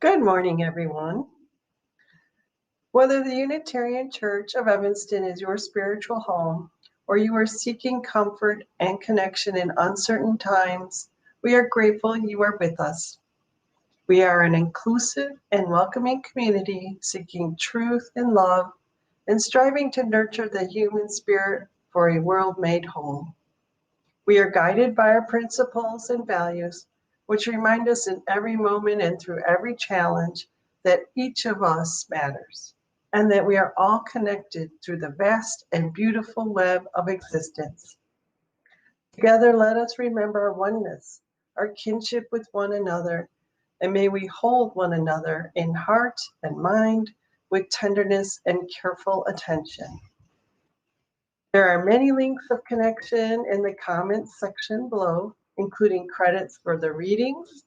Good morning, everyone. Whether the Unitarian Church of Evanston is your spiritual home, or you are seeking comfort and connection in uncertain times, we are grateful you are with us. We are an inclusive and welcoming community seeking truth and love and striving to nurture the human spirit for a world made whole. We are guided by our principles and values, which remind us in every moment and through every challenge that each of us matters, and that we are all connected through the vast and beautiful web of existence. Together, let us remember our oneness, our kinship with one another, and may we hold one another in heart and mind with tenderness and careful attention. There are many links of connection in the comments section below, including credits for the readings,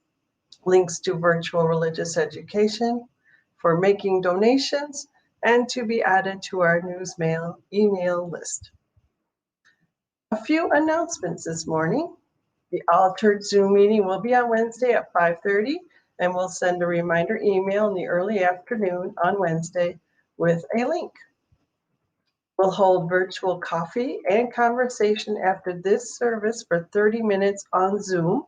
links to virtual religious education, for making donations, and to be added to our newsmail email list. A few announcements this morning. The altered Zoom meeting will be on Wednesday at 5:30, and we'll send a reminder email in the early afternoon on Wednesday with a link. We'll hold virtual coffee and conversation after this service for 30 minutes on Zoom.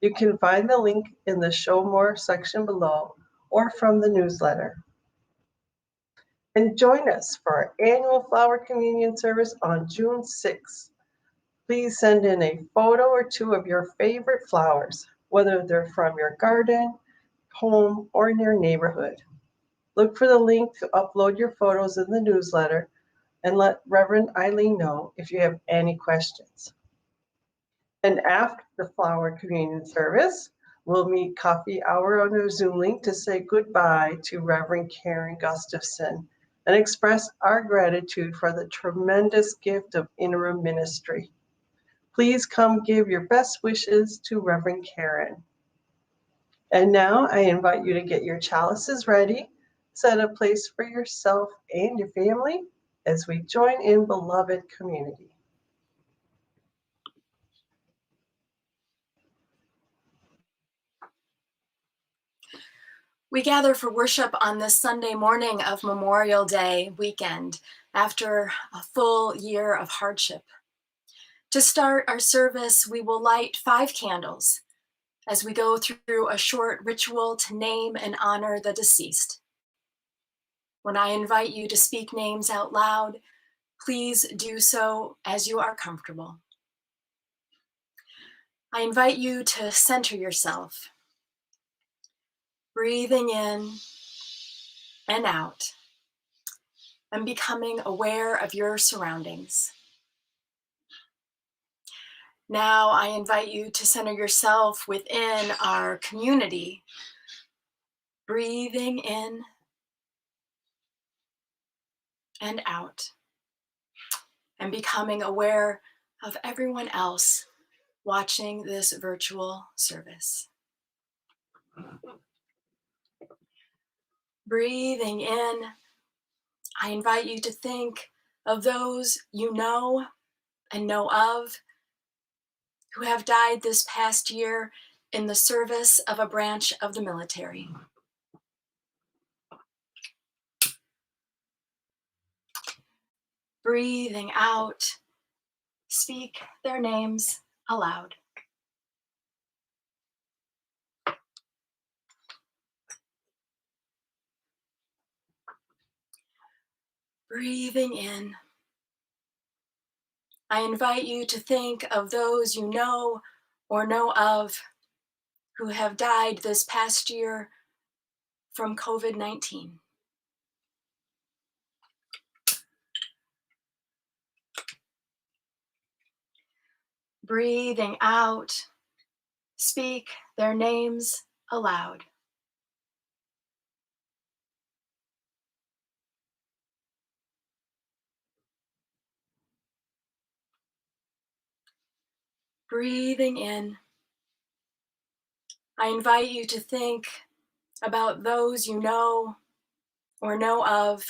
You can find the link in the Show More section below or from the newsletter. And join us for our annual flower communion service on June 6th. Please send in a photo or two of your favorite flowers, whether they're from your garden, home, or in your neighborhood. Look for the link to upload your photos in the newsletter and let Reverend Eileen know if you have any questions. And after the flower communion service, we'll meet coffee hour on our Zoom link to say goodbye to Reverend Karen Gustafson and express our gratitude for the tremendous gift of interim ministry. Please come give your best wishes to Reverend Karen. And now I invite you to get your chalices ready, set a place for yourself and your family as we join in beloved community. We gather for worship on this Sunday morning of Memorial Day weekend after a full year of hardship. To start our service, we will light 5 candles as we go through a short ritual to name and honor the deceased. When I invite you to speak names out loud, please do so as you are comfortable. I invite you to center yourself, breathing in and out, and becoming aware of your surroundings. Now I invite you to center yourself within our community, breathing in and out, and becoming aware of everyone else watching this virtual service. Breathing in, I invite you to think of those you know and know of who have died this past year in the service of a branch of the military. Breathing out, speak their names aloud. Breathing in, I invite you to think of those you know or know of who have died this past year from COVID-19. Breathing out, speak their names aloud. Breathing in, I invite you to think about those you know or know of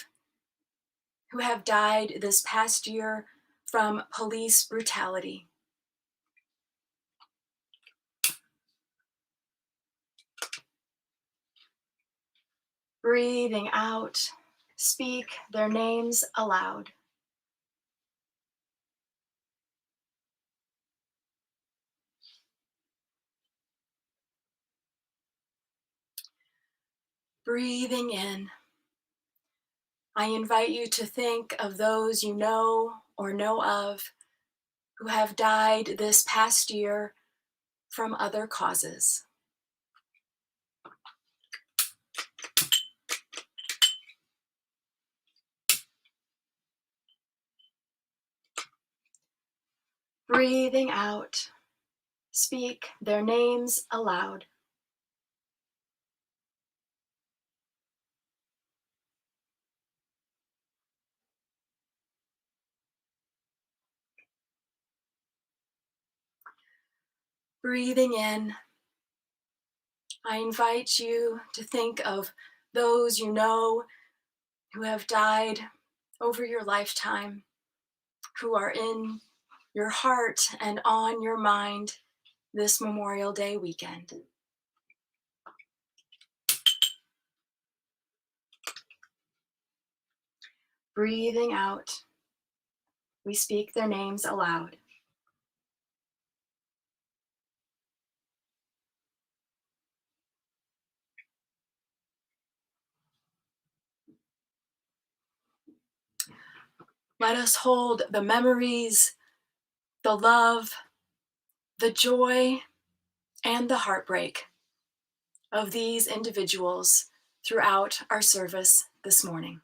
who have died this past year from police brutality. Breathing out, speak their names aloud. Breathing in, I invite you to think of those you know or know of who have died this past year from other causes. Breathing out, speak their names aloud. Breathing in, I invite you to think of those you know who have died over your lifetime, who are in your heart and on your mind this Memorial Day weekend. Breathing out, we speak their names aloud. Let us hold the memories, the love, the joy, and the heartbreak of these individuals throughout our service this morning.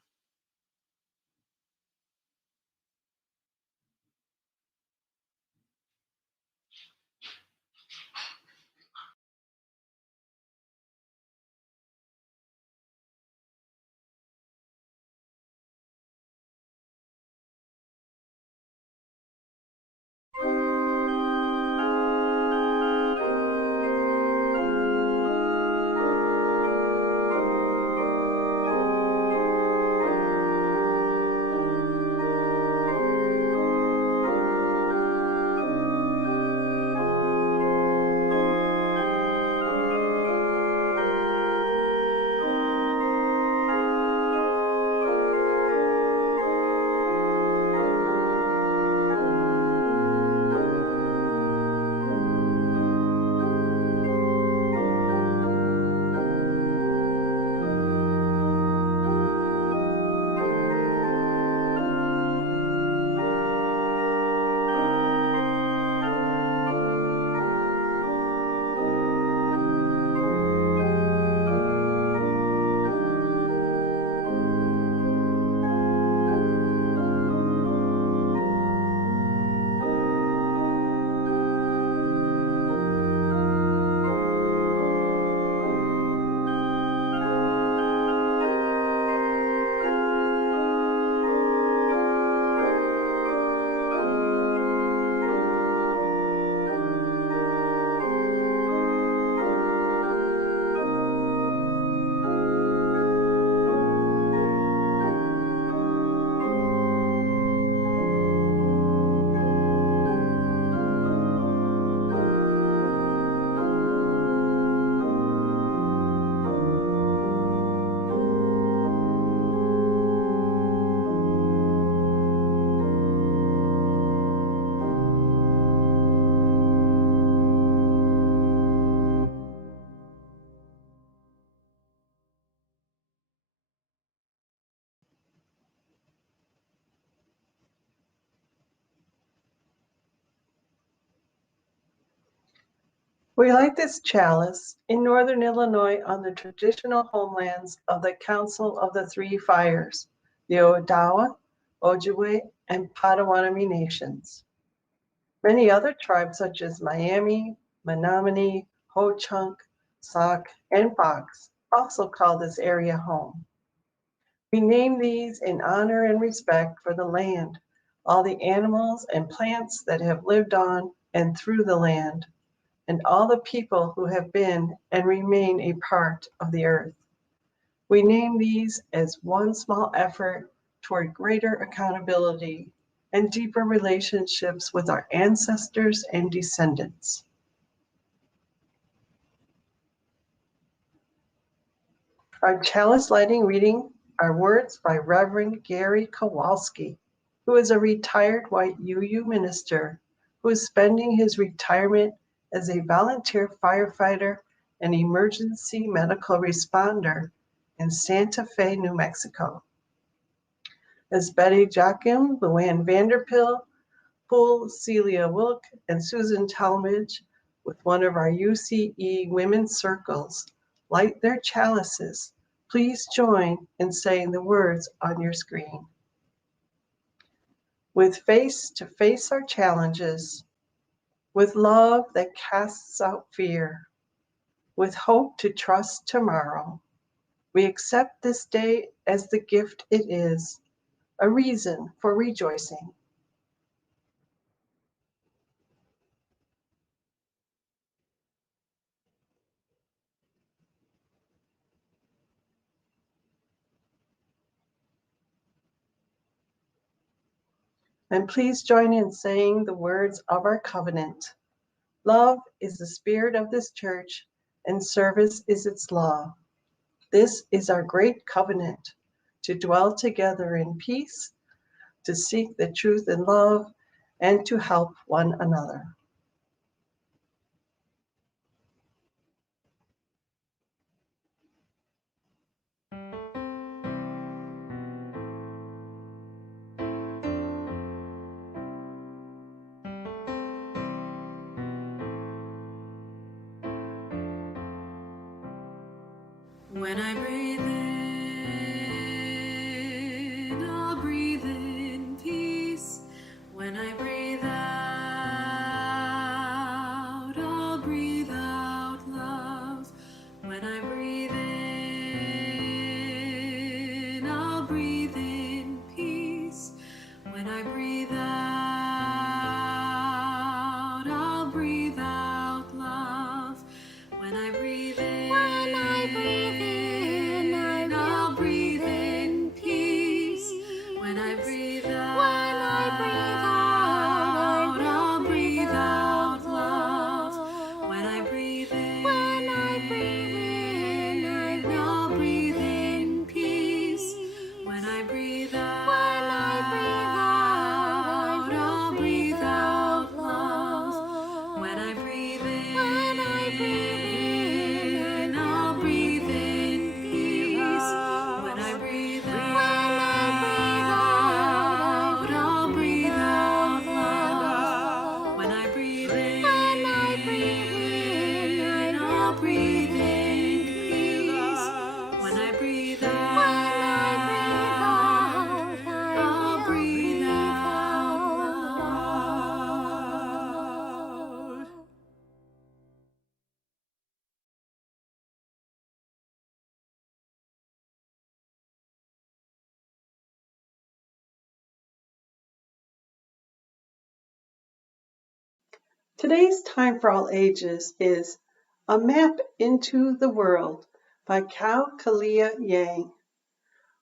We light this chalice in northern Illinois on the traditional homelands of the Council of the Three Fires, the Odawa, Ojibwe, and Potawatomi nations. Many other tribes such as Miami, Menominee, Ho-Chunk, Sauk, and Fox also call this area home. We name these in honor and respect for the land, all the animals and plants that have lived on and through the land, and all the people who have been and remain a part of the earth. We name these as one small effort toward greater accountability and deeper relationships with our ancestors and descendants. Our chalice lighting reading are words by Reverend Gary Kowalski, who is a retired white UU minister who is spending his retirement as a volunteer firefighter and emergency medical responder in Santa Fe, New Mexico. As Betty Joachim, Luann Vanderpill, Celia Wilk, and Susan Talmadge, with one of our UCE women's circles, light their chalices, please join in saying the words on your screen. With face to face our challenges, with love that casts out fear, with hope to trust tomorrow, we accept this day as the gift it is, a reason for rejoicing. And please join in saying the words of our covenant. Love is the spirit of this church, and service is its law. This is our great covenant, to dwell together in peace, to seek the truth in love, and to help one another. When I breathe in, I'll breathe in peace. When I breathe out, I'll breathe out love. When I breathe in, I'll breathe in peace. When I breathe out, I'll breathe out love. When I breathe in, I'll breathe in peace. When I breathe out, I'll breathe out love. When I breathe in, I'll breathe in peace. When I breathe out, I'll breathe out love. When I breathe in, I'll breathe in peace. When I breathe out, I'll breathe out love. When I breathe in, I'll breathe in peace. When I breathe out, I'll breathe out love. Today's Time for All Ages is A Map into the World by Kao Kalia Yang,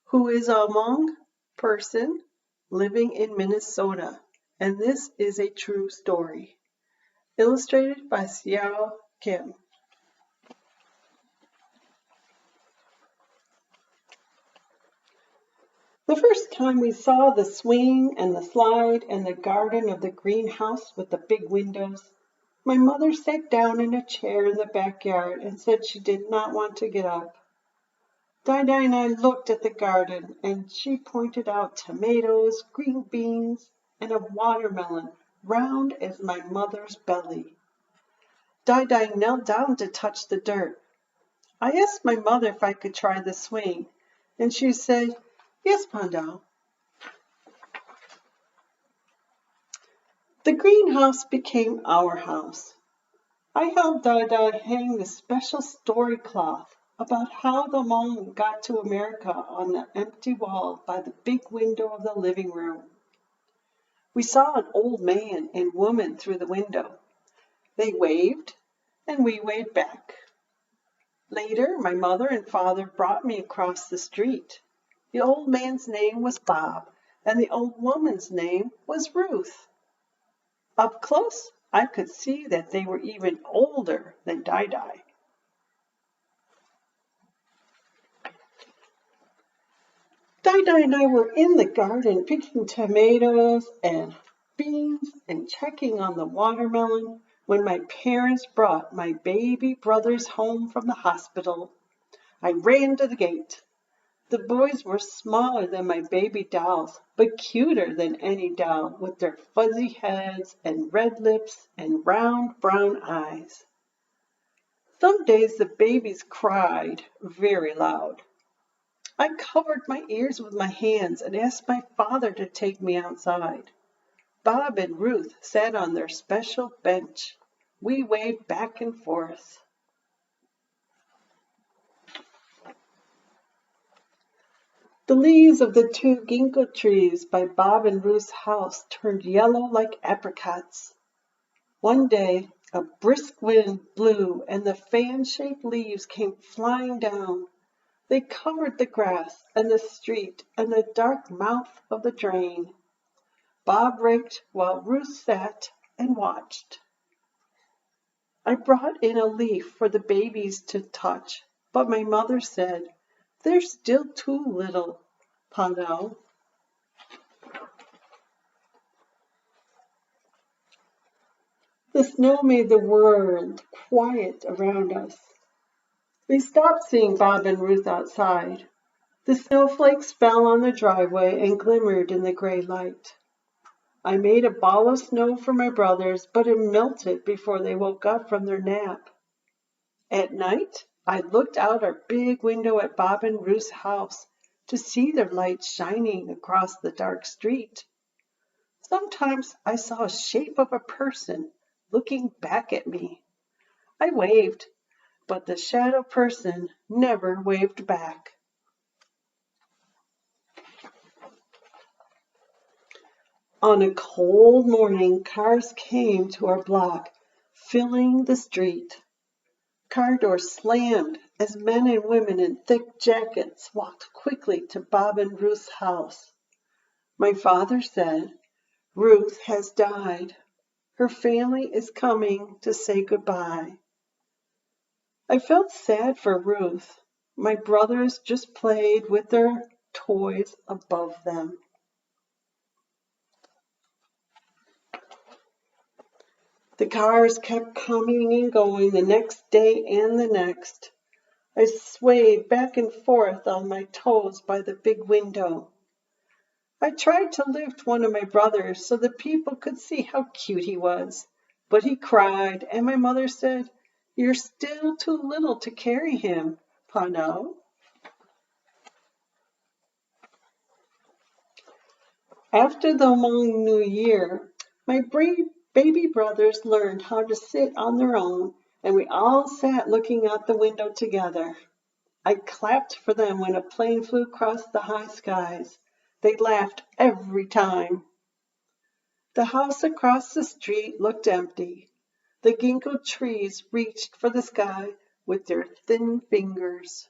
who is a Hmong person living in Minnesota, and this is a true story. Illustrated by Xiao Kim. The first time we saw the swing and the slide and the garden of the greenhouse with the big windows, my mother sat down in a chair in the backyard and said she did not want to get up. Dinah and I looked at the garden, and she pointed out tomatoes, green beans, and a watermelon round as my mother's belly. Dinah knelt down to touch the dirt. I asked my mother if I could try the swing, and she said, "Yes, Pandau." The greenhouse became our house. I helped Dada hang the special story cloth about how the Hmong got to America on the empty wall by the big window of the living room. We saw an old man and woman through the window. They waved, and we waved back. Later, my mother and father brought me across the street. The old man's name was Bob, and the old woman's name was Ruth. Up close, I could see that they were even older than Dai. Dinah and I were in the garden picking tomatoes and beans and checking on the watermelon when my parents brought my baby brothers home from the hospital. I ran to the gate. The boys were smaller than my baby dolls, but cuter than any doll, with their fuzzy heads and red lips and round brown eyes. Some days the babies cried very loud. I covered my ears with my hands and asked my father to take me outside. Bob and Ruth sat on their special bench. We waved back and forth. The leaves of the 2 ginkgo trees by Bob and Ruth's house turned yellow like apricots. One day, a brisk wind blew and the fan-shaped leaves came flying down. They covered the grass and the street and the dark mouth of the drain. Bob raked while Ruth sat and watched. I brought in a leaf for the babies to touch, but my mother said, "They're still too little, Pano." The snow made the world quiet around us. We stopped seeing Bob and Ruth outside. The snowflakes fell on the driveway and glimmered in the gray light. I made a ball of snow for my brothers, but it melted before they woke up from their nap. At night, I looked out our big window at Bob and Ruth's house to see their light shining across the dark street. Sometimes I saw a shape of a person looking back at me. I waved, but the shadow person never waved back. On a cold morning, cars came to our block, filling the street. Car doors slammed as men and women in thick jackets walked quickly to Bob and Ruth's house. My father said, "Ruth has died. Her family is coming to say goodbye." I felt sad for Ruth. My brothers just played with their toys above them. The cars kept coming and going the next day and the next. I swayed back and forth on my toes by the big window. I tried to lift one of my brothers so the people could see how cute he was, but he cried, and my mother said, "You're still too little to carry him, Pano." After the Hmong New Year, my baby brothers learned how to sit on their own, and we all sat looking out the window together. I clapped for them when a plane flew across the high skies. They laughed every time. The house across the street looked empty. The ginkgo trees reached for the sky with their thin fingers.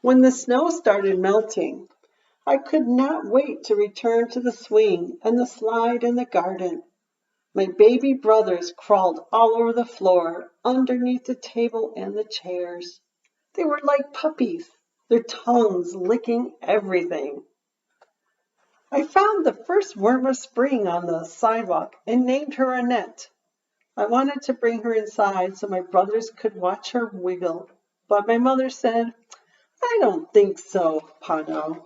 When the snow started melting, I could not wait to return to the swing and the slide in the garden. My baby brothers crawled all over the floor, underneath the table and the chairs. They were like puppies, their tongues licking everything. I found the first worm of spring on the sidewalk and named her Annette. I wanted to bring her inside so my brothers could watch her wiggle, but my mother said, "I don't think so, Pano."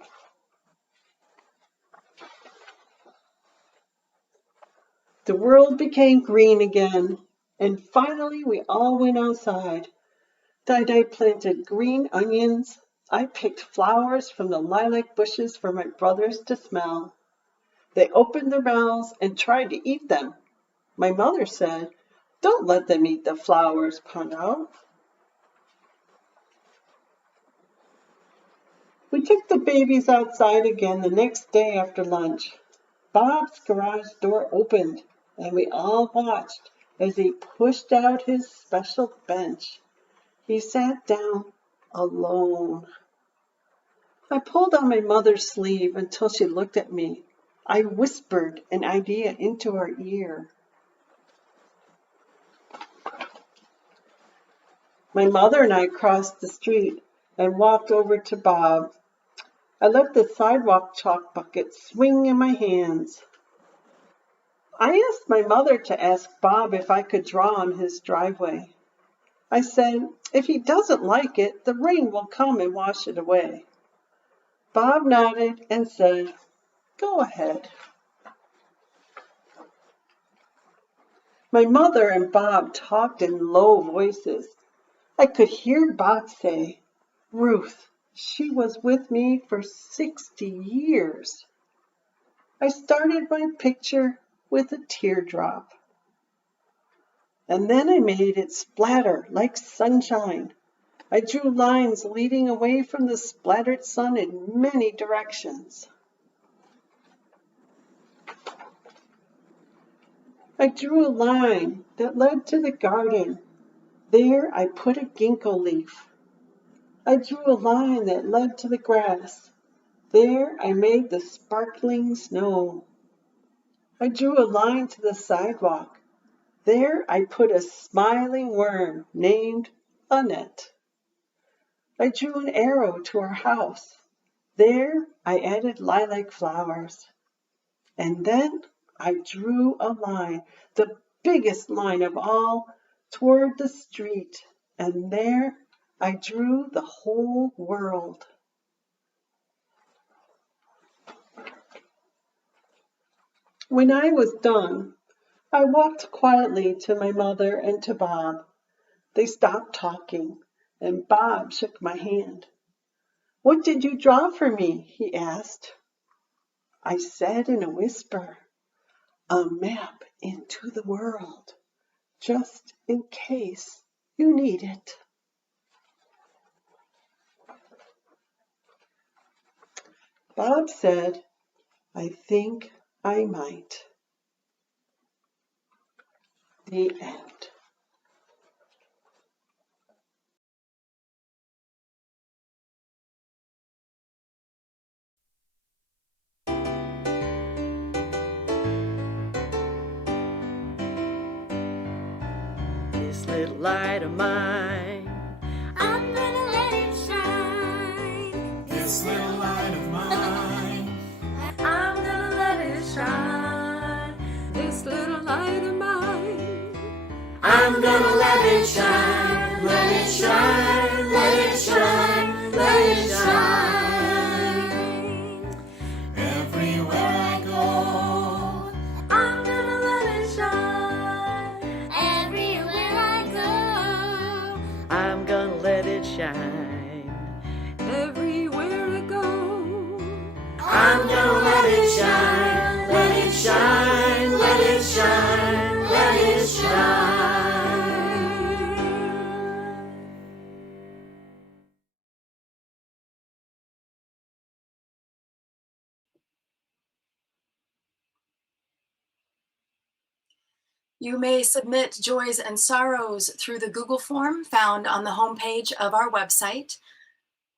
The world became green again, and finally we all went outside. Dai planted green onions. I picked flowers from the lilac bushes for my brothers to smell. They opened their mouths and tried to eat them. My mother said, "Don't let them eat the flowers, Pano." We took the babies outside again the next day after lunch. Bob's garage door opened, and we all watched as he pushed out his special bench. He sat down alone. I pulled on my mother's sleeve until she looked at me. I whispered an idea into her ear. My mother and I crossed the street and walked over to Bob. I let the sidewalk chalk bucket swing in my hands. I asked my mother to ask Bob if I could draw on his driveway. I said, if he doesn't like it, the rain will come and wash it away. Bob nodded and said, go ahead. My mother and Bob talked in low voices. I could hear Bob say, Ruth, she was with me for 60 years. I started my picture with a teardrop. And then I made it splatter like sunshine. I drew lines leading away from the splattered sun in many directions. I drew a line that led to the garden. There I put a ginkgo leaf. I drew a line that led to the grass. There I made the sparkling snow. I drew a line to the sidewalk. There I put a smiling worm named Annette. I drew an arrow to our house. There I added lilac flowers. And then I drew a line, the biggest line of all, toward the street. And there I drew the whole world. When I was done, I walked quietly to my mother and to Bob. They stopped talking, and Bob shook my hand. What did you draw for me? He asked. I said in a whisper, a map into the world, just in case you need it. Bob said, I think I might. The end. This little light of mine, I'm gonna let it shine. This little light of mine, I'm gonna let it shine. This little light of mine, I'm gonna let it shine, let it shine, let it shine, let it shine. everywhere I go, I'm gonna let it shine. Everywhere I go, I'm gonna let it shine. everywhere I go, I'm gonna let it shine, let it shine, let it shine, let it shine. You may submit joys and sorrows through the Google form found on the homepage of our website.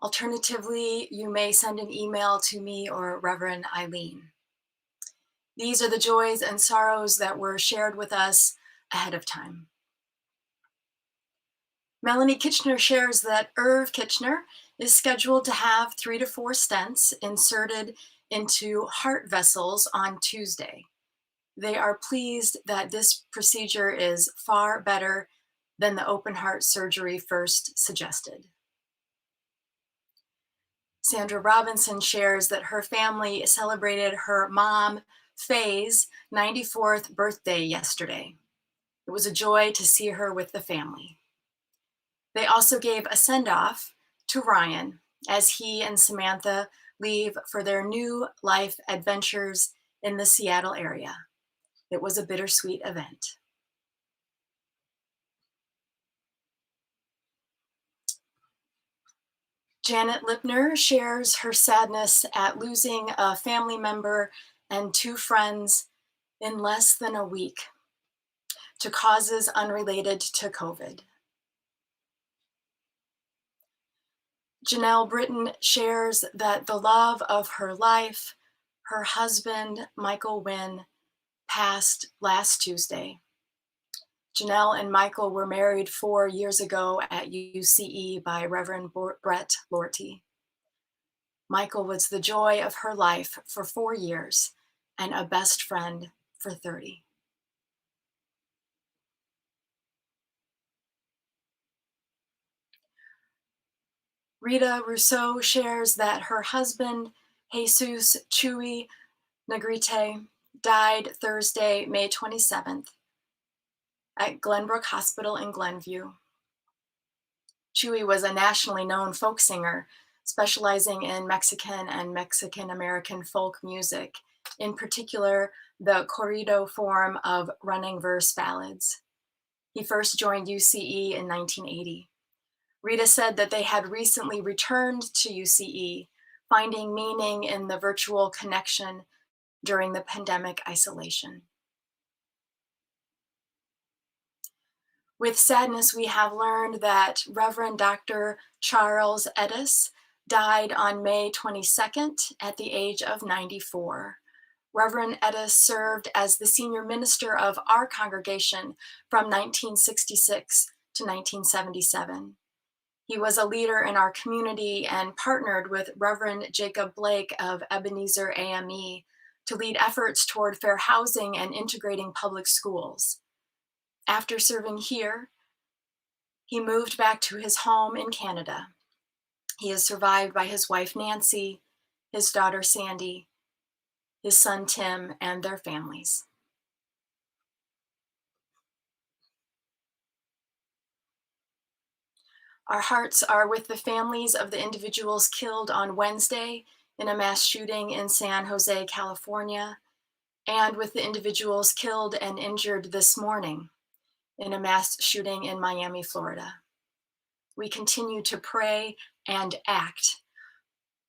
Alternatively, you may send an email to me or Reverend Eileen. These are the joys and sorrows that were shared with us ahead of time. Melanie Kitchener shares that Irv Kitchener is scheduled to have 3 to 4 stents inserted into heart vessels on Tuesday. They are pleased that this procedure is far better than the open heart surgery first suggested. Sandra Robinson shares that her family celebrated her mom, Faye's 94th birthday yesterday. It was a joy to see her with the family. They also gave a send-off to Ryan as he and Samantha leave for their new life adventures in the Seattle area. It was a bittersweet event. Janet Lipner shares her sadness at losing a family member and 2 friends in less than a week to causes unrelated to COVID. Janelle Britton shares that the love of her life, her husband, Michael Wynn, passed last Tuesday. Janelle and Michael were married 4 years ago at UCE by Reverend Brett Lorty. Michael was the joy of her life for 4 years and a best friend for 30. Rita Rousseau shares that her husband, Jesus Chewy Negrete, died Thursday, May 27th at Glenbrook Hospital in Glenview. Chewy was a nationally known folk singer, specializing in Mexican and Mexican-American folk music, in particular, the corrido form of running verse ballads. He first joined UCE in 1980. Rita said that they had recently returned to UCE, finding meaning in the virtual connection during the pandemic isolation. With sadness, we have learned that Reverend Dr. Charles Edis died on May 22nd at the age of 94. Reverend Edis served as the senior minister of our congregation from 1966 to 1977. He was a leader in our community and partnered with Reverend Jacob Blake of Ebenezer AME to lead efforts toward fair housing and integrating public schools. After serving here, he moved back to his home in Canada. He is survived by his wife Nancy, his daughter Sandy, his son Tim, and their families. Our hearts are with the families of the individuals killed on Wednesday in a mass shooting in San Jose, California, and with the individuals killed and injured this morning in a mass shooting in Miami, Florida. We continue to pray and act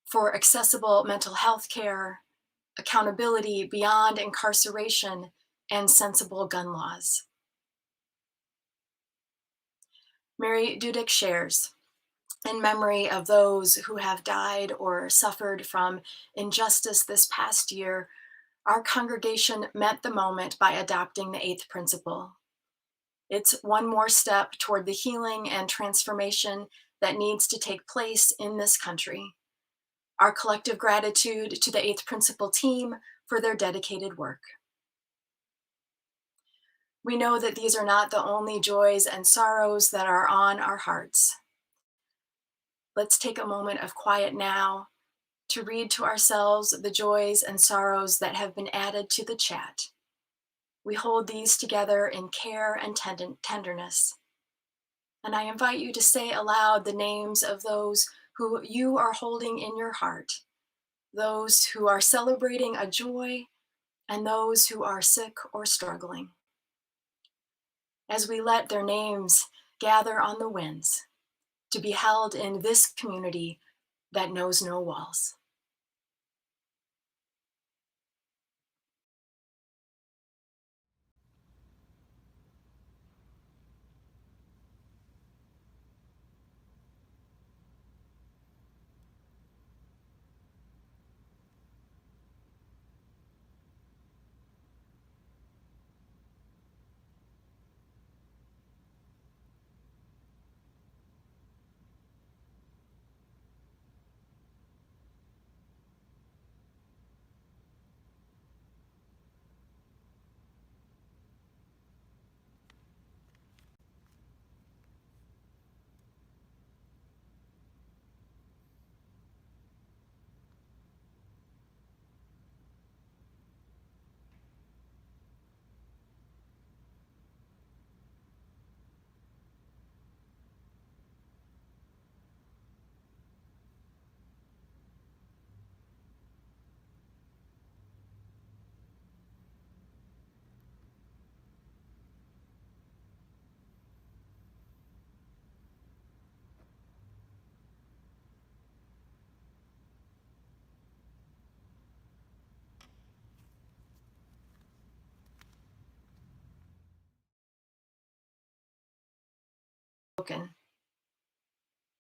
for accessible mental health care, accountability beyond incarceration, and sensible gun laws. Mary Dudek shares, in memory of those who have died or suffered from injustice this past year, our congregation met the moment by adopting the 8th principle. It's one more step toward the healing and transformation that needs to take place in this country. Our collective gratitude to the 8th principle team for their dedicated work. We know that these are not the only joys and sorrows that are on our hearts. Let's take a moment of quiet now to read to ourselves the joys and sorrows that have been added to the chat. We hold these together in care and tenderness. And I invite you to say aloud the names of those who you are holding in your heart, those who are celebrating a joy, and those who are sick or struggling. As we let their names gather on the winds, to be held in this community that knows no walls.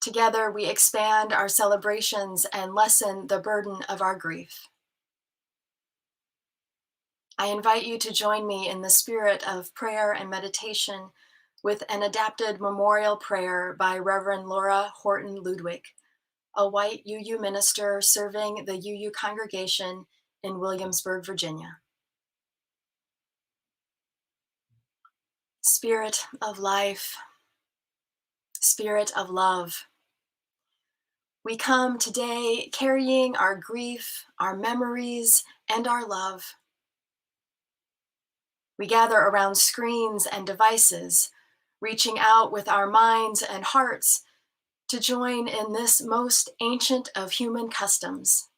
Together, we expand our celebrations and lessen the burden of our grief. I invite you to join me in the spirit of prayer and meditation with an adapted memorial prayer by Reverend Laura Horton Ludwig, a white UU minister serving the UU congregation in Williamsburg, Virginia. Spirit of life, Spirit of love, we come today carrying our grief, our memories, and our love. We gather around screens and devices, reaching out with our minds and hearts to join in this most ancient of human customs,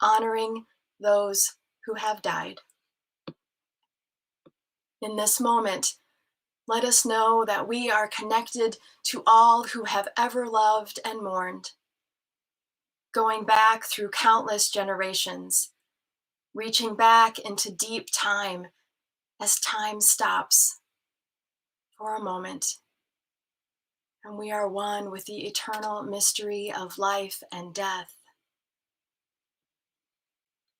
honoring those who have died. In this moment, let us know that we are connected to all who have ever loved and mourned, going back through countless generations, reaching back into deep time as time stops for a moment, and we are one with the eternal mystery of life and death.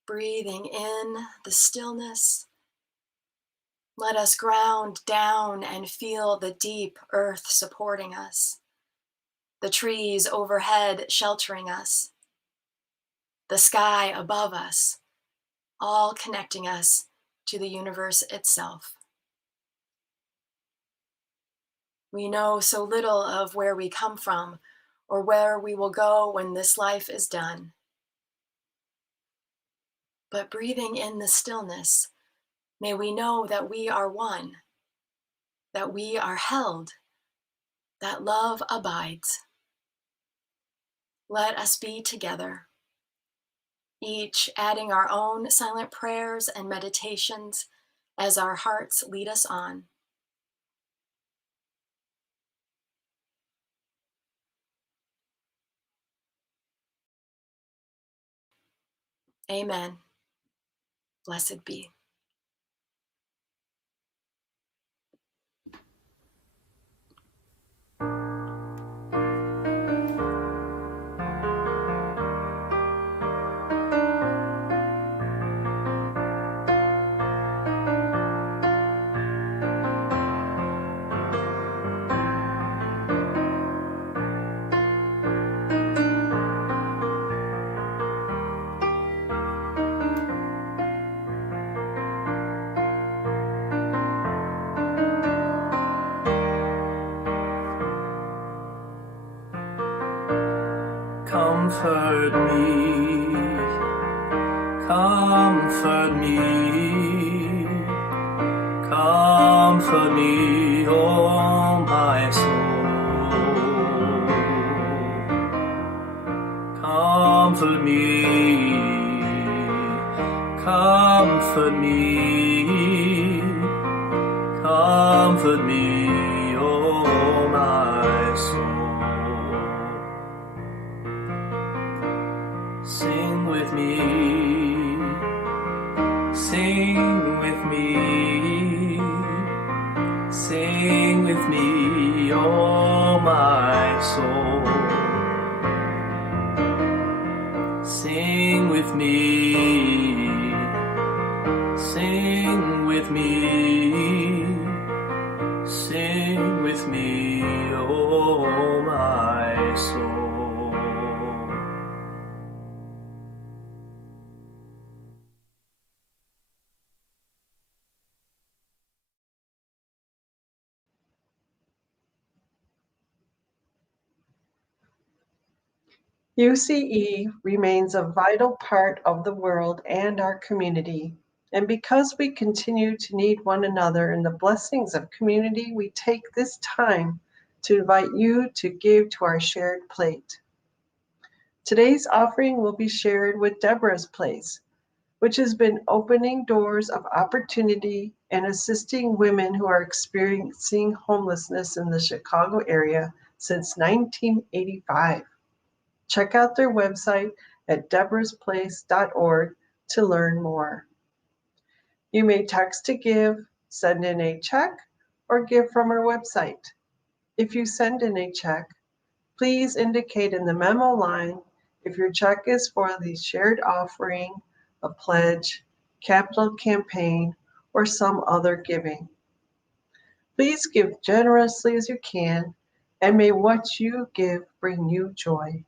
Breathing in the stillness, let us ground down and feel the deep earth supporting us, the trees overhead sheltering us, the sky above us, all connecting us to the universe itself. We know so little of where we come from or where we will go when this life is done. But breathing in the stillness, may we know that we are one, that we are held, that love abides. Let us be together, each adding our own silent prayers and meditations as our hearts lead us on. Amen. Blessed be. Comfort me, comfort me, comfort me, oh my soul. Comfort me, comfort me, comfort me, oh my soul. Sing with me, sing with me, sing with me, oh my soul. Sing with me, sing with me, sing with me, oh my soul. UCE remains a vital part of the world and our community. And because we continue to need one another in the blessings of community, we take this time to invite you to give to our shared plate. Today's offering will be shared with Deborah's Place, which has been opening doors of opportunity and assisting women who are experiencing homelessness in the Chicago area since 1985. Check out their website at deborahsplace.org to learn more. You may text to give, send in a check, or give from our website. If you send in a check, please indicate in the memo line if your check is for the shared offering, a pledge, capital campaign, or some other giving. Please give generously as you can, and may what you give bring you joy.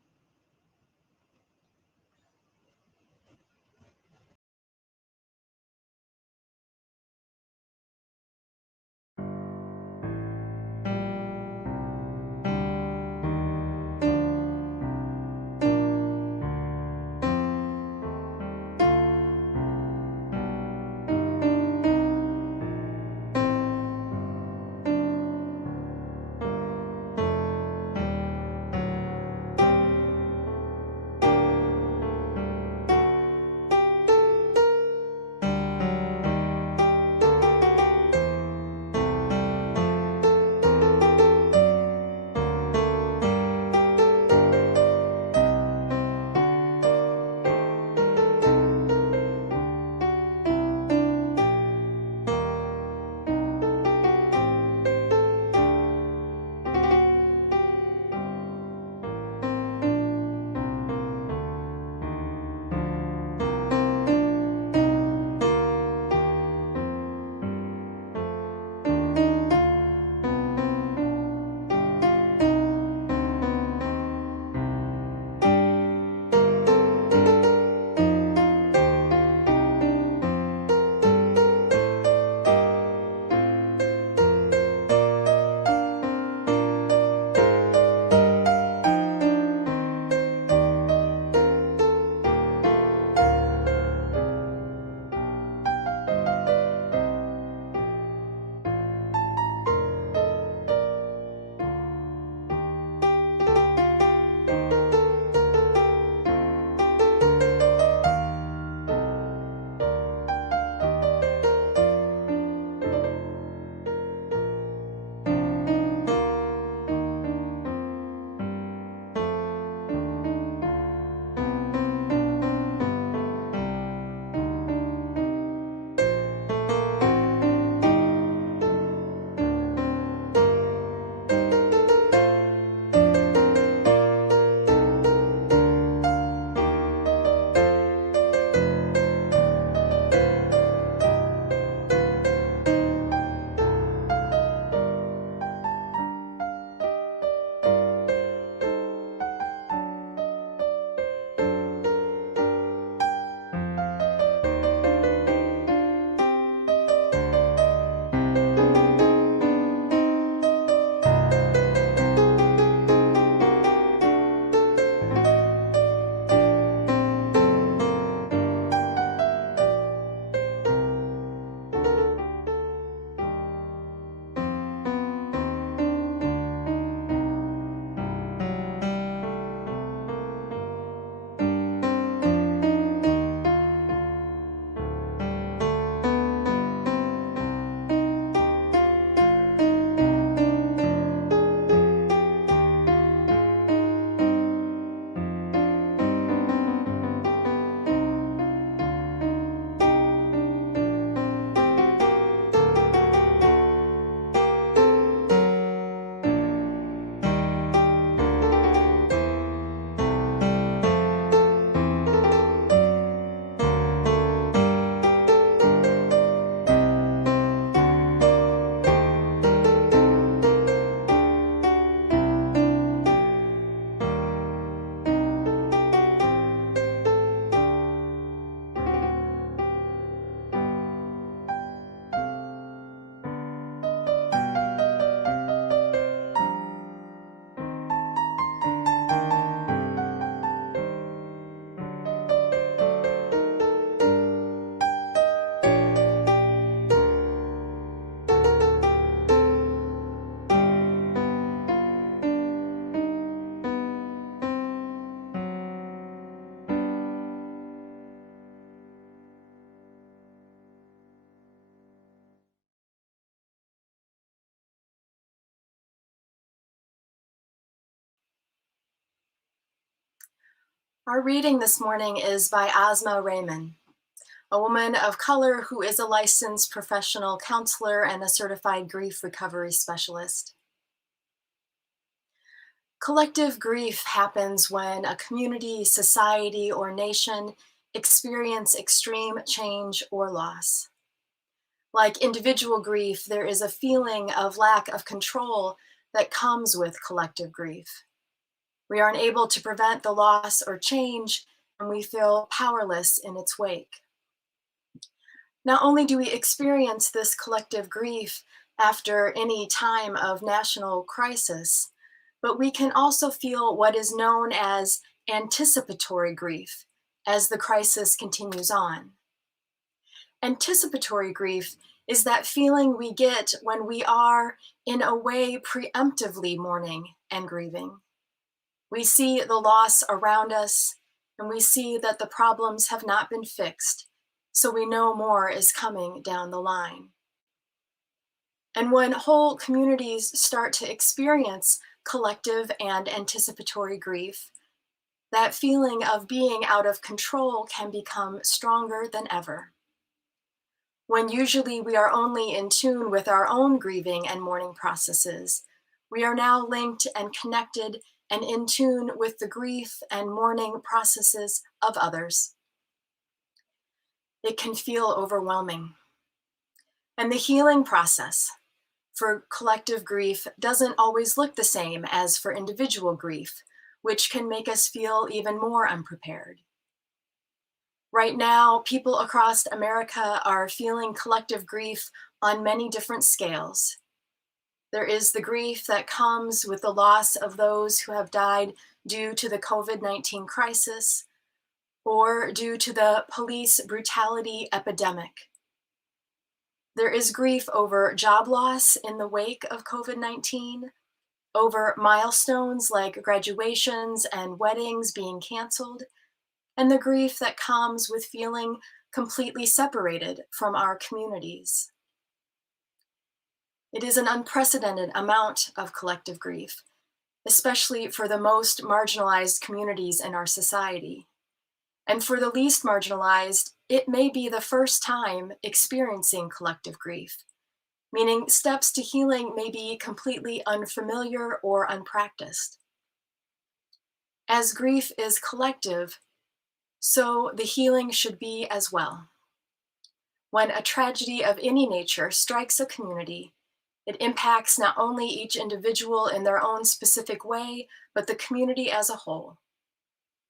Our reading this morning is by Asma Raymond, a woman of color who is a licensed professional counselor and a certified grief recovery specialist. Collective grief happens when a community, society, or nation experience extreme change or loss. Like individual grief, there is a feeling of lack of control that comes with collective grief. We are unable to prevent the loss or change, and we feel powerless in its wake. Not only do we experience this collective grief after any time of national crisis, but we can also feel what is known as anticipatory grief as the crisis continues on. Anticipatory grief is that feeling we get when we are, in a way, preemptively mourning and grieving. We see the loss around us, and we see that the problems have not been fixed, so we know more is coming down the line. And when whole communities start to experience collective and anticipatory grief, that feeling of being out of control can become stronger than ever. When usually we are only in tune with our own grieving and mourning processes, we are now linked and connected and in tune with the grief and mourning processes of others. It can feel overwhelming. And the healing process for collective grief doesn't always look the same as for individual grief, which can make us feel even more unprepared. Right now, people across America are feeling collective grief on many different scales. There is the grief that comes with the loss of those who have died due to the COVID-19 crisis or due to the police brutality epidemic. There is grief over job loss in the wake of COVID-19, over milestones like graduations and weddings being canceled, and the grief that comes with feeling completely separated from our communities. It is an unprecedented amount of collective grief, especially for the most marginalized communities in our society. And for the least marginalized, it may be the first time experiencing collective grief, meaning steps to healing may be completely unfamiliar or unpracticed. As grief is collective, so the healing should be as well. When a tragedy of any nature strikes a community, it impacts not only each individual in their own specific way, but the community as a whole.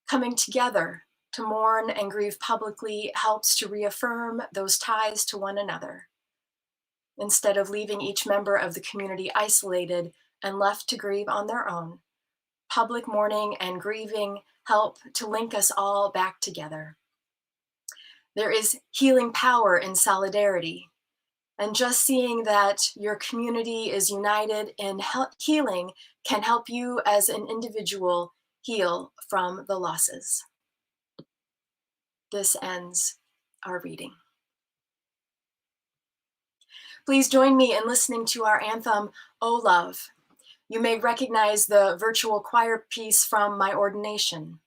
Coming together to mourn and grieve publicly helps to reaffirm those ties to one another, instead of leaving each member of the community isolated and left to grieve on their own. Public mourning and grieving help to link us all back together. There is healing power in solidarity, and just seeing that your community is united in healing can help you as an individual heal from the losses. This ends our reading. Please join me in listening to our anthem, O Love. You may recognize the virtual choir piece from my ordination.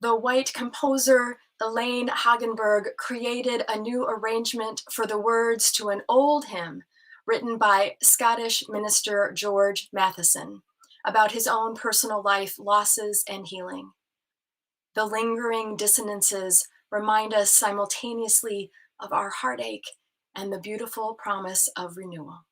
The white composer Elaine Hagenberg created a new arrangement for the words to an old hymn written by Scottish minister George Matheson about his own personal life, losses, and healing. The lingering dissonances remind us simultaneously of our heartache and the beautiful promise of renewal.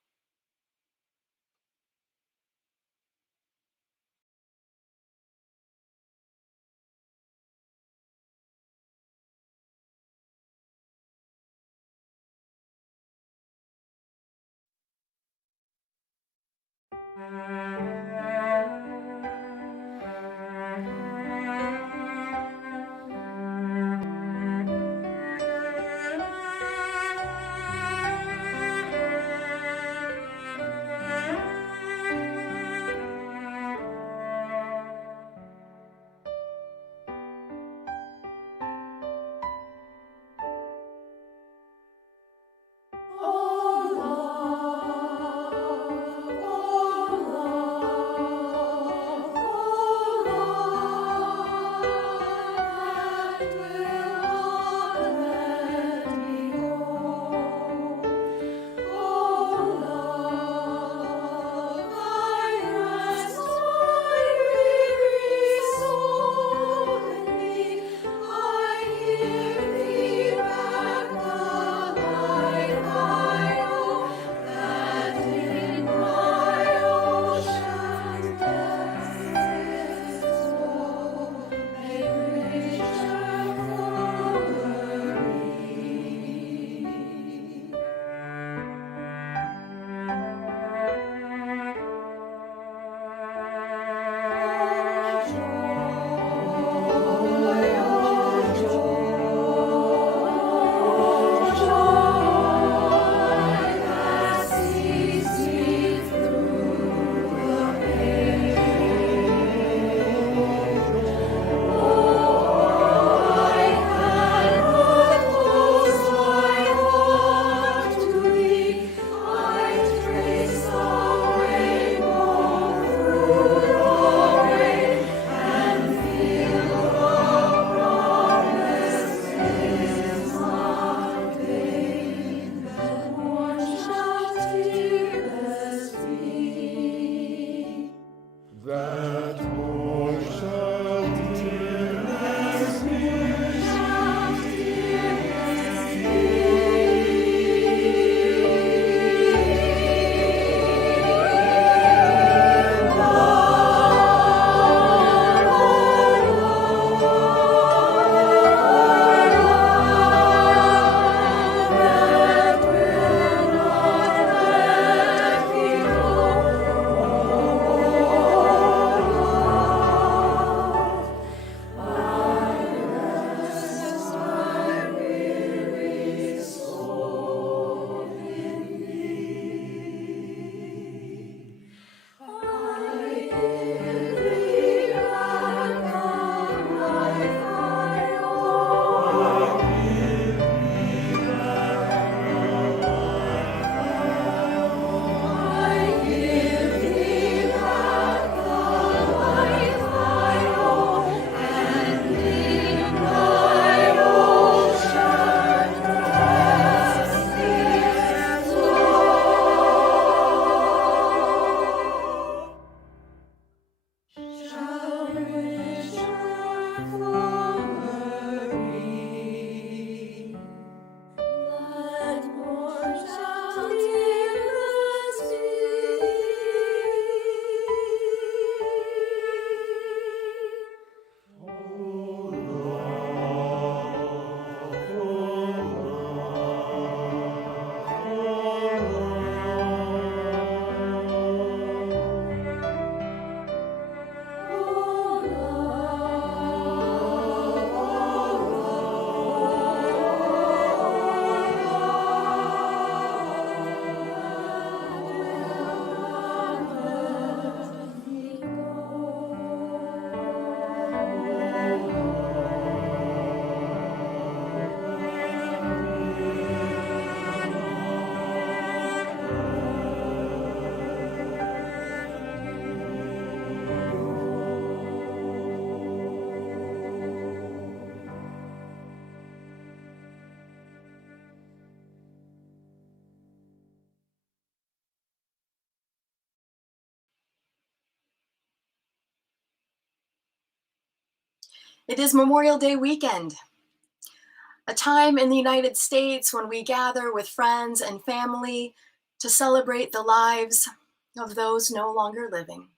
It is Memorial Day weekend, a time in the United States when we gather with friends and family to celebrate the lives of those no longer living.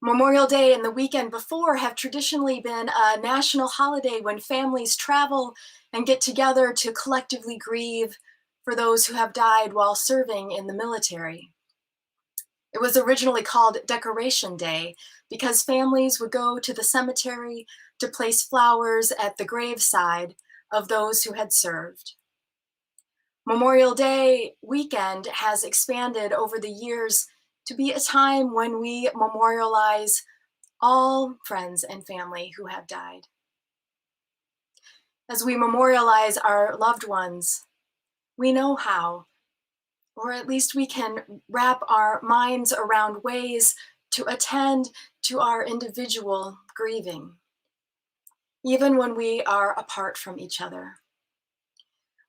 Memorial Day and the weekend before have traditionally been a national holiday when families travel and get together to collectively grieve for those who have died while serving in the military. It was originally called Decoration Day because families would go to the cemetery to place flowers at the graveside of those who had served. Memorial Day weekend has expanded over the years to be a time when we memorialize all friends and family who have died. As we memorialize our loved ones, we know how, or at least we can wrap our minds around ways to attend to our individual grieving, even when we are apart from each other.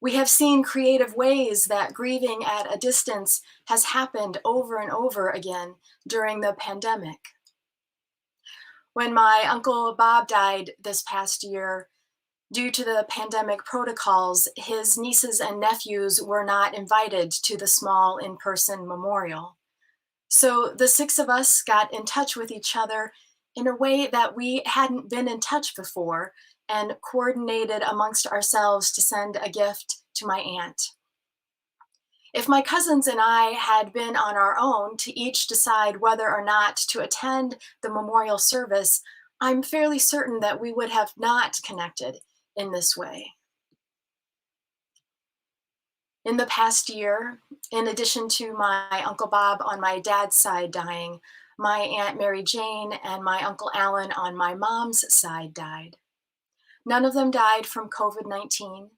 We have seen creative ways that grieving at a distance has happened over and over again during the pandemic. When my Uncle Bob died this past year, due to the pandemic protocols, his nieces and nephews were not invited to the small in-person memorial. So the six of us got in touch with each other in a way that we hadn't been in touch before and coordinated amongst ourselves to send a gift to my aunt. If my cousins and I had been on our own to each decide whether or not to attend the memorial service, I'm fairly certain that we would have not connected in this way. In the past year, in addition to my Uncle Bob on my dad's side dying, my Aunt Mary Jane and my Uncle Alan on my mom's side died. None of them died from COVID-19,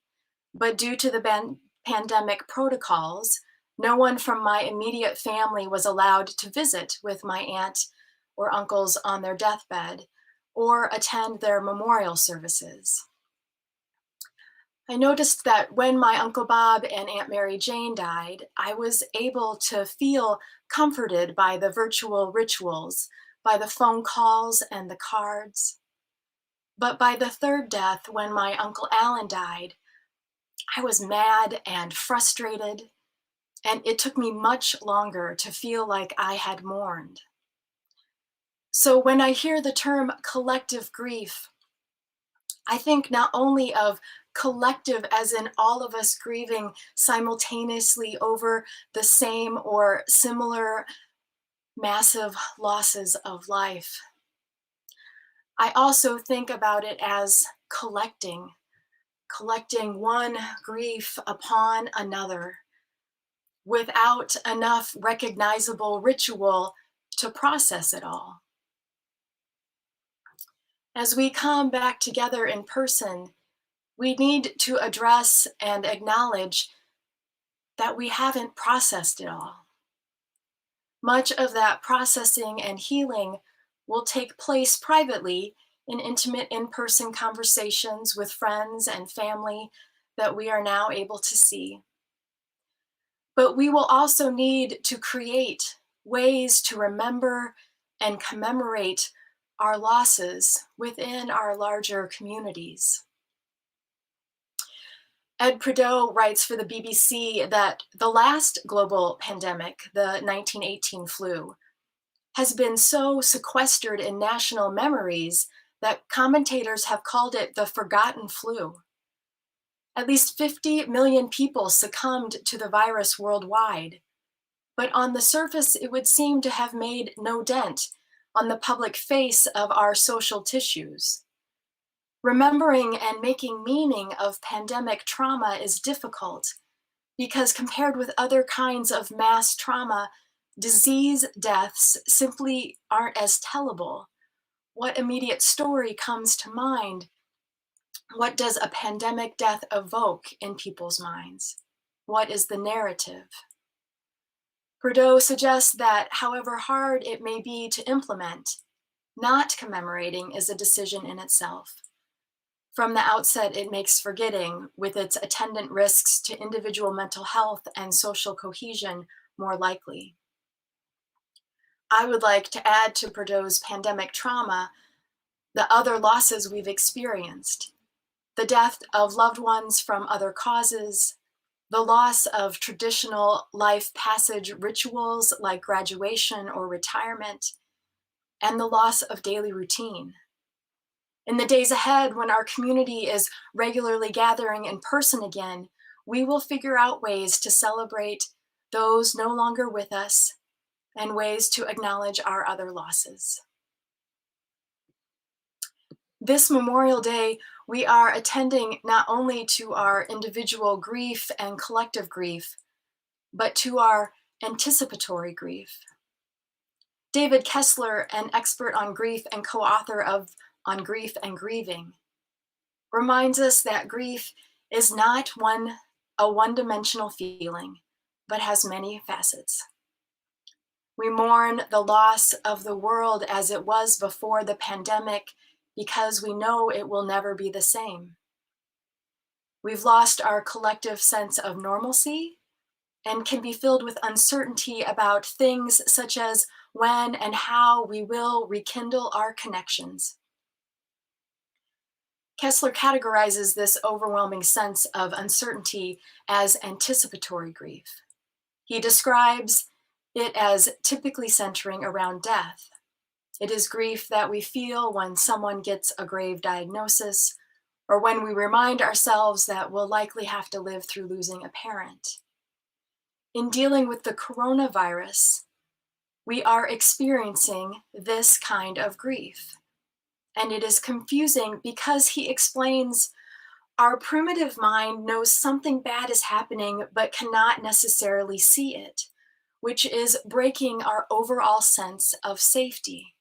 but due to the pandemic protocols, no one from my immediate family was allowed to visit with my aunt or uncles on their deathbed or attend their memorial services. I noticed that when my Uncle Bob and Aunt Mary Jane died, I was able to feel comforted by the virtual rituals, by the phone calls and the cards. But by the third death, when my Uncle Alan died, I was mad and frustrated, and it took me much longer to feel like I had mourned. So when I hear the term collective grief, I think not only of collective as in all of us grieving simultaneously over the same or similar massive losses of life. I also think about it as collecting one grief upon another without enough recognizable ritual to process it all. As we come back together in person, we need to address and acknowledge that we haven't processed it all. Much of that processing and healing will take place privately in intimate in-person conversations with friends and family that we are now able to see. But we will also need to create ways to remember and commemorate our losses within our larger communities. Ed Prideaux writes for the BBC that the last global pandemic, the 1918 flu, has been so sequestered in national memories that commentators have called it the forgotten flu. At least 50 million people succumbed to the virus worldwide, but on the surface it would seem to have made no dent on the public face of our social tissues. Remembering and making meaning of pandemic trauma is difficult because compared with other kinds of mass trauma, disease deaths simply aren't as tellable. What immediate story comes to mind? What does a pandemic death evoke in people's minds? What is the narrative? Prideaux suggests that however hard it may be to implement, not commemorating is a decision in itself. From the outset, it makes forgetting, with its attendant risks to individual mental health and social cohesion, more likely. I would like to add to Prideaux's pandemic trauma the other losses we've experienced, the death of loved ones from other causes, the loss of traditional life passage rituals like graduation or retirement, and the loss of daily routine. In the days ahead, when our community is regularly gathering in person again, we will figure out ways to celebrate those no longer with us and ways to acknowledge our other losses. This Memorial Day, we are attending not only to our individual grief and collective grief, but to our anticipatory grief. David Kessler, an expert on grief and co-author of On Grief and Grieving, reminds us that grief is not a one-dimensional feeling, but has many facets. We mourn the loss of the world as it was before the pandemic because we know it will never be the same. We've lost our collective sense of normalcy and can be filled with uncertainty about things such as when and how we will rekindle our connections. Kessler categorizes this overwhelming sense of uncertainty as anticipatory grief. He describes it as typically centering around death. It is grief that we feel when someone gets a grave diagnosis, or when we remind ourselves that we'll likely have to live through losing a parent. In dealing with the coronavirus, we are experiencing this kind of grief. And it is confusing because he explains our primitive mind knows something bad is happening but cannot necessarily see it, which is breaking our overall sense of safety.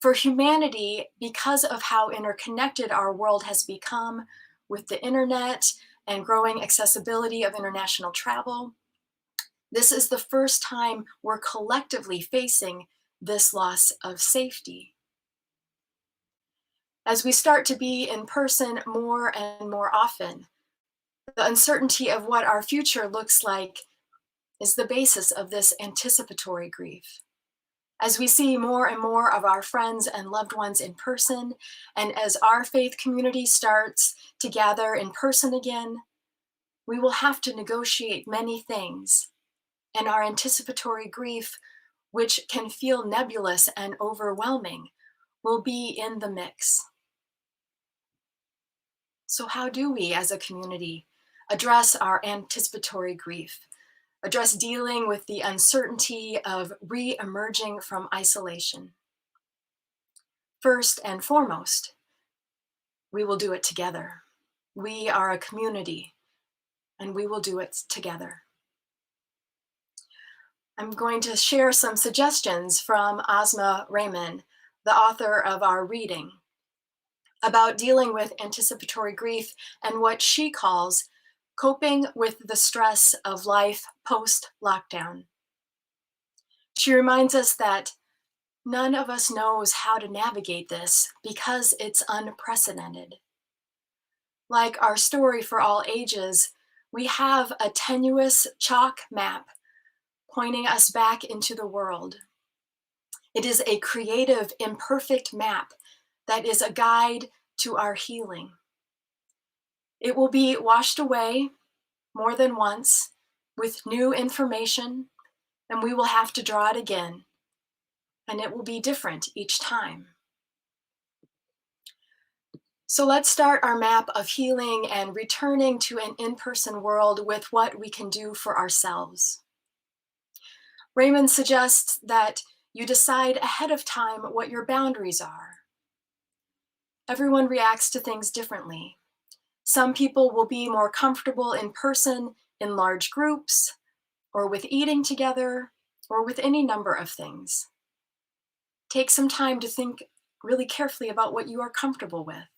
For humanity, because of how interconnected our world has become with the internet and growing accessibility of international travel, this is the first time we're collectively facing this loss of safety. As we start to be in person more and more often, the uncertainty of what our future looks like is the basis of this anticipatory grief. As we see more and more of our friends and loved ones in person, and as our faith community starts to gather in person again, we will have to negotiate many things, and our anticipatory grief, which can feel nebulous and overwhelming, will be in the mix. So how do we as a community address our anticipatory grief, address dealing with the uncertainty of re-emerging from isolation? First and foremost, we will do it together. We are a community, and we will do it together. I'm going to share some suggestions from Ozma Raymond, the author of our reading, about dealing with anticipatory grief and what she calls coping with the stress of life post-lockdown. She reminds us that none of us knows how to navigate this because it's unprecedented. Like our story for all ages, we have a tenuous chalk map pointing us back into the world. It is a creative, imperfect map that is a guide to our healing. It will be washed away more than once with new information, and we will have to draw it again, and it will be different each time. So let's start our map of healing and returning to an in-person world with what we can do for ourselves. Raymond suggests that you decide ahead of time what your boundaries are. Everyone reacts to things differently. Some people will be more comfortable in person in large groups, or with eating together, or with any number of things. Take some time to think really carefully about what you are comfortable with.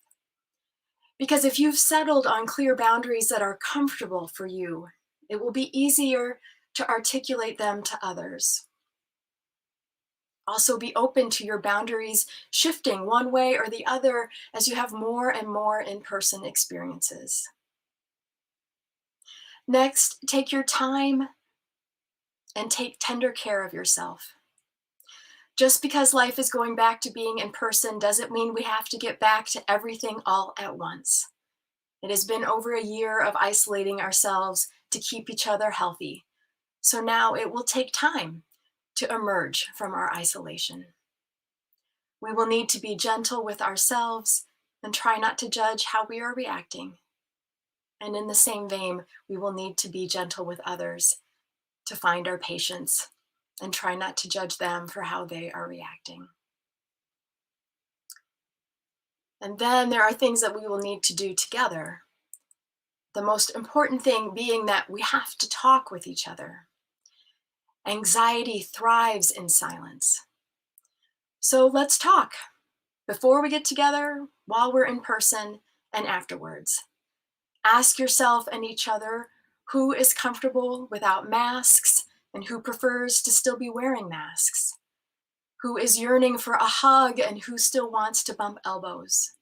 Because if you've settled on clear boundaries that are comfortable for you, it will be easier to articulate them to others. Also, be open to your boundaries shifting one way or the other as you have more and more in-person experiences. Next, take your time and take tender care of yourself. Just because life is going back to being in person doesn't mean we have to get back to everything all at once. It has been over a year of isolating ourselves to keep each other healthy. So now it will take time to emerge from our isolation. We will need to be gentle with ourselves and try not to judge how we are reacting. And in the same vein, we will need to be gentle with others to find our patience and try not to judge them for how they are reacting. And then there are things that we will need to do together. The most important thing being that we have to talk with each other. Anxiety thrives in silence. So let's talk before we get together, while we're in person, and afterwards. Ask yourself and each other who is comfortable without masks and who prefers to still be wearing masks. Who is yearning for a hug and who still wants to bump elbows.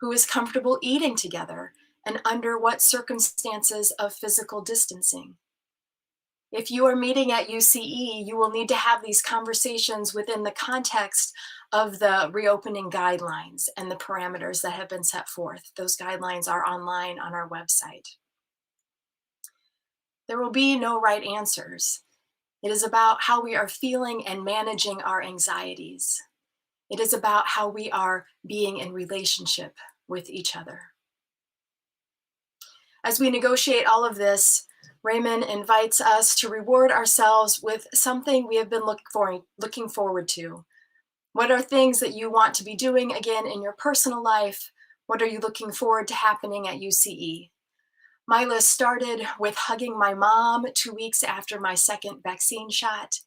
Who is comfortable eating together and under what circumstances of physical distancing. If you are meeting at UCE, you will need to have these conversations within the context of the reopening guidelines and the parameters that have been set forth. Those guidelines are online on our website. There will be no right answers. It is about how we are feeling and managing our anxieties. It is about how we are being in relationship with each other. As we negotiate all of this, Raymond invites us to reward ourselves with something we have been looking forward to. What are things that you want to be doing again in your personal life? What are you looking forward to happening at UCE? My list started with hugging my mom 2 weeks after my second vaccine shot,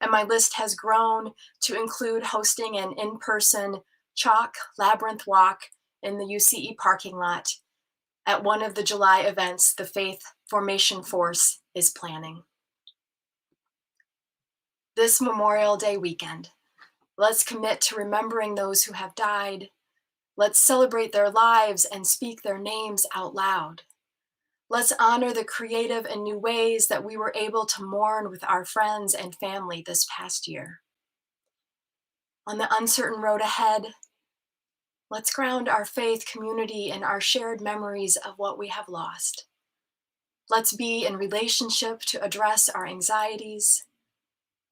and my list has grown to include hosting an in-person chalk labyrinth walk in the UCE parking lot at one of the July events the Faith Formation Force is planning. This Memorial Day weekend, let's commit to remembering those who have died. Let's celebrate their lives and speak their names out loud. Let's honor the creative and new ways that we were able to mourn with our friends and family this past year. On the uncertain road ahead, let's ground our faith community in our shared memories of what we have lost. Let's be in relationship to address our anxieties.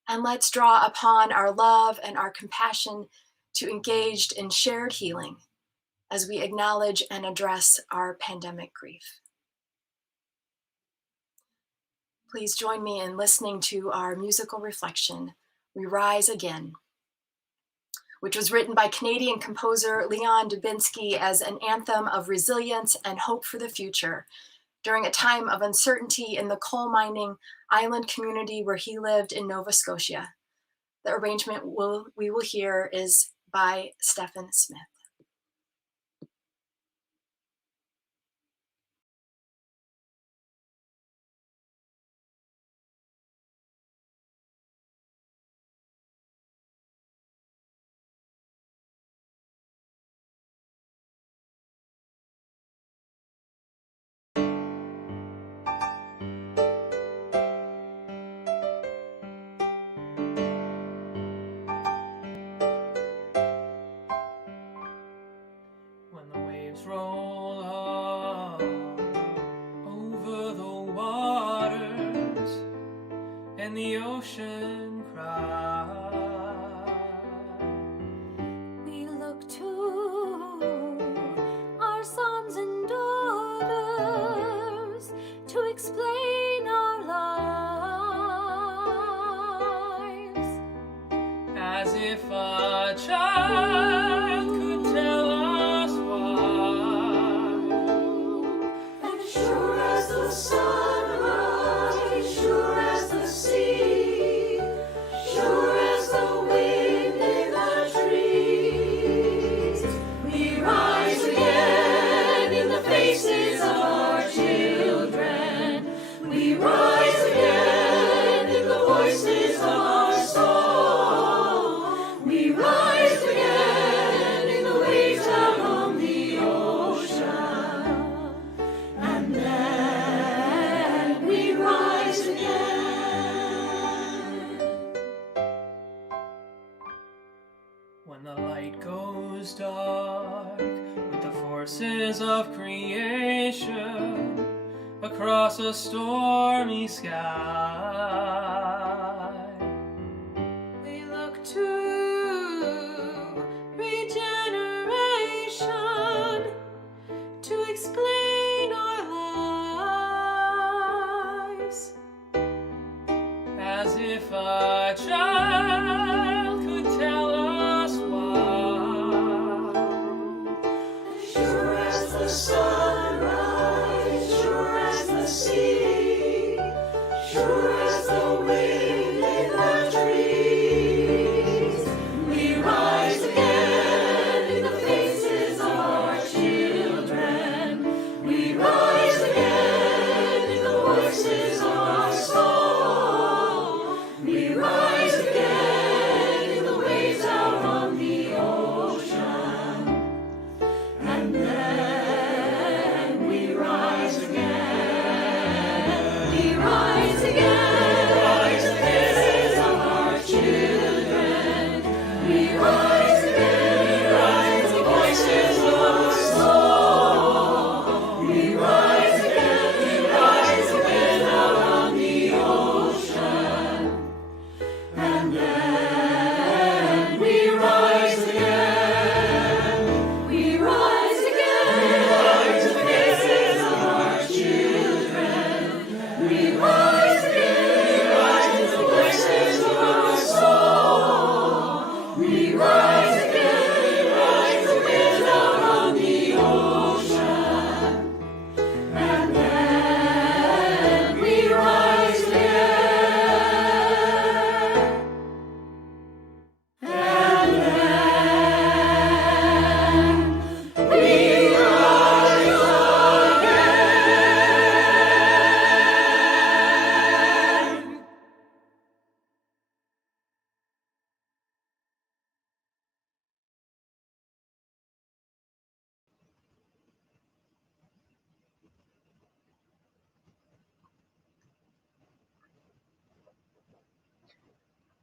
And let's draw upon our love and our compassion to engage in shared healing as we acknowledge and address our pandemic grief. Please join me in listening to our musical reflection, We Rise Again, which was written by Canadian composer Leon Dubinsky as an anthem of resilience and hope for the future during a time of uncertainty in the coal mining island community where he lived in Nova Scotia. The arrangement we will hear is by Stephen Smith. When the waves roll up over the waters and the ocean cries, We look to our sons and daughters to explain our lives. as if a child could tell us why. And sure as the sunrise, sure as the sea, sure as the wind in the trees, we rise again in the faces of our children. We rise again in the voices of our song. We rise again in the waves out on the ocean. And then voices of creation across a stormy sky. We look to regeneration to explain our lives. As if a child could tell us why. Sure as the sunrise, sure as the sea, sure as the wind in the trees, we rise again in the faces of our children. We rise again in the voices of our soul. We rise again in the waves out on the ocean. And then we rise again. We rise again. Rise again. Faces of our children. We rise again. We rise the voices of our soul. We rise again. We rise again out on the ocean. And then we rise again. We rise again. We rise the faces of our children. We rise again. We rise the voices of our soul. We rise again. We rise the wind out on the ocean. And then we rise again. And then we rise again.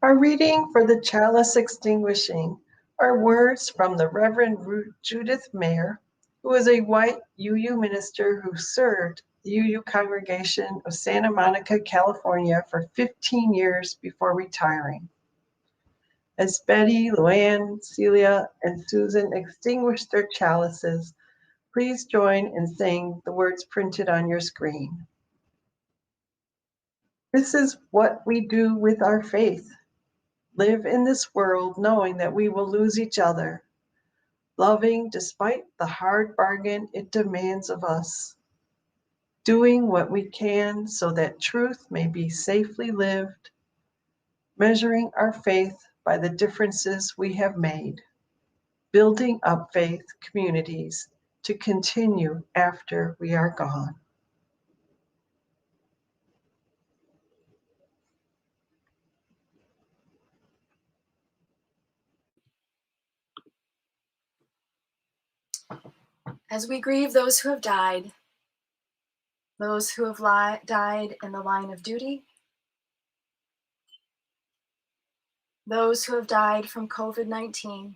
Our reading for the chalice extinguishing are words from the Reverend Judith Mayer, who is a white UU minister who served the UU congregation of Santa Monica, California for 15 years before retiring. As Betty, Luann, Celia, and Susan extinguish their chalices, please join in saying the words printed on your screen. This is what we do with our faith. Live in this world knowing that we will lose each other, loving despite the hard bargain it demands of us, doing what we can so that truth may be safely lived, measuring our faith by the differences we have made, building up faith communities to continue after we are gone. As we grieve those who have died, those who have died in the line of duty, those who have died from COVID-19,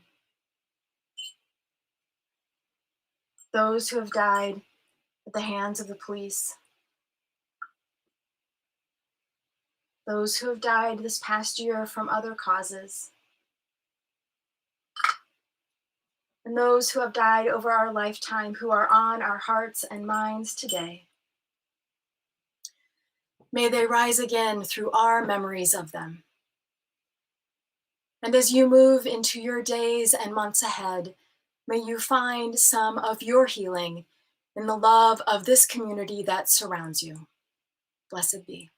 those who have died at the hands of the police, those who have died this past year from other causes, and those who have died over our lifetime who are on our hearts and minds today. May they rise again through our memories of them. And as you move into your days and months ahead, may you find some of your healing in the love of this community that surrounds you. Blessed be.